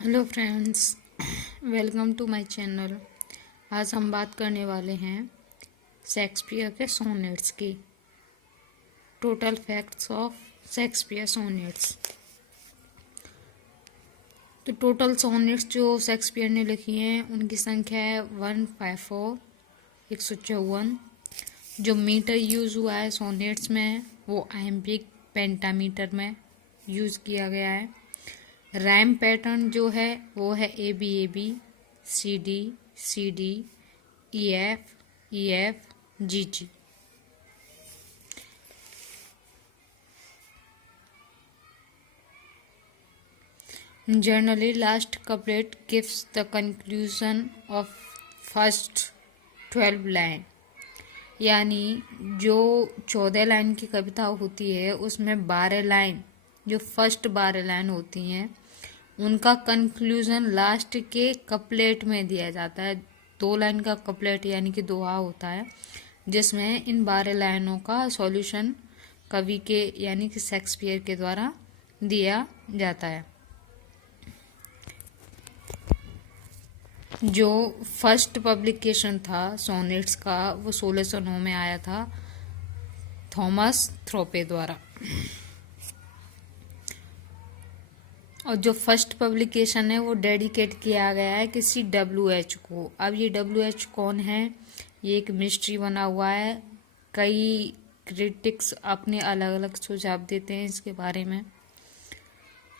Hello friends, welcome to my channel. आज हम बात करने वाले हैं शेक्सपियर के सोनेट्स की। Total facts of Shakespeare sonnets. तो टोटल सोनेट्स जो शेक्सपियर ने लिखी हैं उनकी संख्या है 154, 154। जो मीटर यूज़ हुआ है सोनेट्स में वो आयम्बिक पेंटामीटर में यूज़ किया गया है। राइम पैटर्न जो है वो है ABAB, CD EF GG। Generally, last couplet gives the conclusion of first 12 line. यानी जो 14 लाइन की कविता होती है उसमें 12 लाइन, जो फर्स्ट 12 लाइन होती हैं उनका कंक्लूजन लास्ट के कपलेट में दिया जाता है। 2 लाइन का कपलेट यानी कि दोहा होता है जिसमें इन 12 लाइनों का सॉल्यूशन कवि के यानी कि शेक्सपियर के द्वारा दिया जाता है। जो फर्स्ट पब्लिकेशन था सोनेट्स का वो 1609 में आया था थॉमस थ्रोपे द्वारा। और जो फर्स्ट पब्लिकेशन है वो डेडिकेट किया गया है किसी WH को। अब ये WH कौन है, ये एक मिस्ट्री बना हुआ है। कई क्रिटिक्स अपने अलग अलग सुझाव देते हैं इसके बारे में।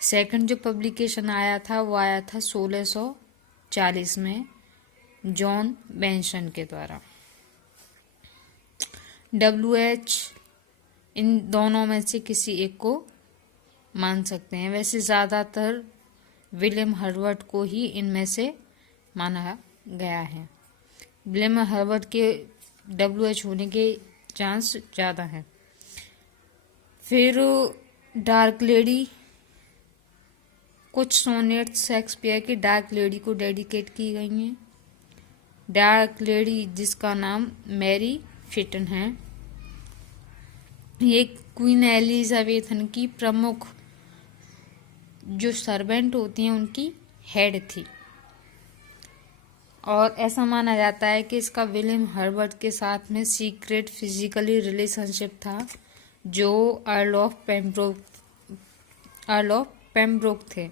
सेकंड जो पब्लिकेशन आया था वो आया था 1640 में जॉन बेंसन के द्वारा। WH इन दोनों में से किसी एक को मान सकते हैं। वैसे ज़्यादातर विलियम हर्वर्ट को ही इनमें से माना गया है। विलियम हर्वर्ट के WH होने के चांस ज़्यादा हैं। फिर डार्क लेडी, कुछ सोनेट्स शेक्सपियर की डार्क लेडी को डेडिकेट की गई हैं। डार्क लेडी जिसका नाम मैरी फिटन है, ये क्वीन एलिजाबेथ की प्रमुख जो सर्वेंट होती हैं उनकी हेड थी। और ऐसा माना जाता है कि इसका विलियम हर्बर्ट के साथ में सीक्रेट फिजिकली रिलेशनशिप था जो अर्ल ऑफ पेम्ब्रोक थे।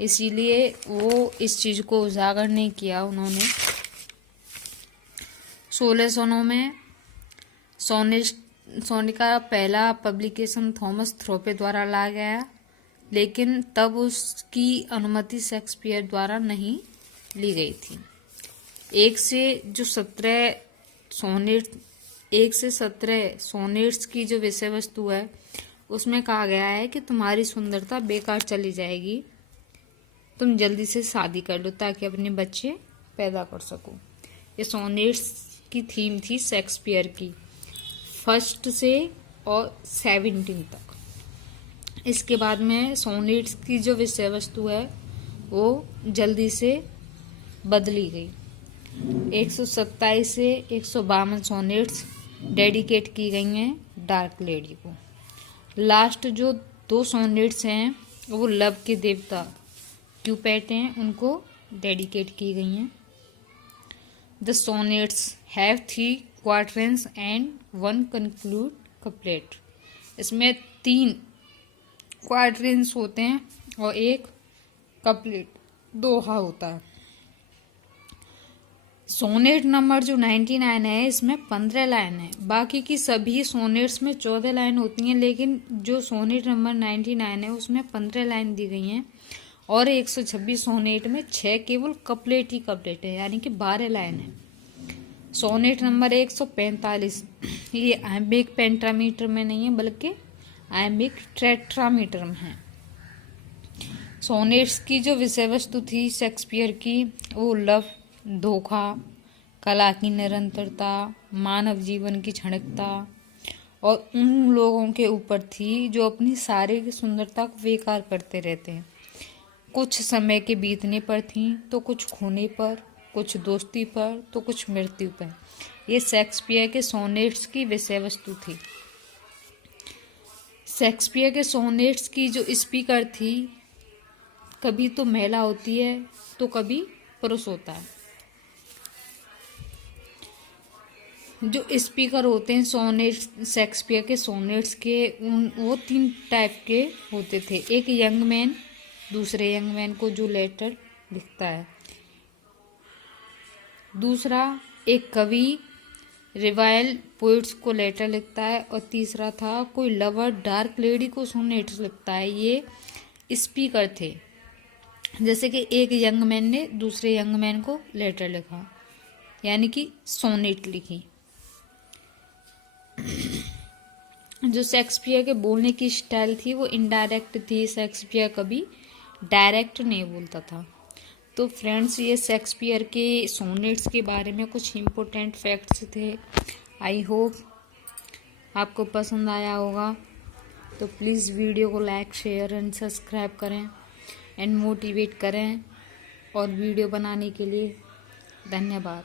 इसीलिए वो इस चीज को उजागर नहीं किया उन्होंने। 1609 में सोनेट का पहला पब्लिकेशन थॉमस थ्रोपे द्वारा लाया गया, लेकिन तब उसकी अनुमति शेक्सपियर द्वारा नहीं ली गई थी। 1 से 17 सोनेट्स की जो विषय वस्तु है उसमें कहा गया है कि तुम्हारी सुंदरता बेकार चली जाएगी, तुम जल्दी से शादी कर लो ताकि अपने बच्चे पैदा कर सको। ये सोनेट्स की थीम थी शेक्सपियर की 1 से और 17 तक। इसके बाद में सोनेट्स की जो विषय वस्तु है वो जल्दी से बदली गई। 127 से 152 सोनेट्स डेडिकेट की गई हैं डार्क लेडी को। लास्ट जो 2 सोनेट्स हैं वो लव के देवता क्यूपिड हैं, उनको डेडिकेट की गई हैं। The sonnets have 3 quatrains and 1 conclude couplet. इसमें 3 क्वाड्रेंस होते हैं और 1 कपलेट दोहा होता है। सोनेट नंबर जो 99 है इसमें 15 लाइन है। बाकी की सभी सोनेट्स में 14 लाइन होती हैं, लेकिन जो सोनेट नंबर 99 है उसमें 15 लाइन दी गई हैं। और 126 सोनेट में 6 केवल कपलेट ही कपलेट है, यानी कि 12 लाइन है। सोनेट नंबर 145 ये आयम्बिक पेंटामीटर में नहीं है बल्कि आयम्बिक टेट्रामीटर में है। सोनेट्स की जो विषय वस्तु थी शेक्सपियर की वो लव, धोखा, कला की निरंतरता, मानव जीवन की क्षणिकता और उन लोगों के ऊपर थी जो अपनी शारीरिक सुंदरता को बेकार करते रहते हैं। कुछ समय के बीतने पर थी तो कुछ खोने पर, कुछ दोस्ती पर तो कुछ मृत्यु पर। ये शेक्सपियर के सोनेट्स की विषय वस्तु थी। शेक्सपियर के सोनेट्स की जो स्पीकर थी कभी तो महिला होती है तो कभी पुरुष होता है। जो स्पीकर होते हैं सोनेट, शेक्सपियर के सोनेट्स के वो 3 टाइप के होते थे। एक यंग मैन, दूसरे यंग मैन को जो लेटर लिखता है। दूसरा एक कवि रिवाइल पोइट्स को लेटर लिखता है। और तीसरा था कोई लवर डार्क लेडी को सोनेट्स लिखता है। ये स्पीकर थे। जैसे कि एक यंग मैन ने दूसरे यंग मैन को लेटर लिखा, यानी कि सोनेट लिखी। जो शेक्सपियर के बोलने की स्टाइल थी वो इनडायरेक्ट थी। शेक्सपियर कभी डायरेक्ट नहीं बोलता था। तो फ्रेंड्स, ये शेक्सपियर के सोनेट्स के बारे में कुछ इम्पोर्टेंट फैक्ट्स थे। आई होप आपको पसंद आया होगा। तो प्लीज़ वीडियो को लाइक, शेयर एंड सब्सक्राइब करें एंड मोटिवेट करें और वीडियो बनाने के लिए धन्यवाद।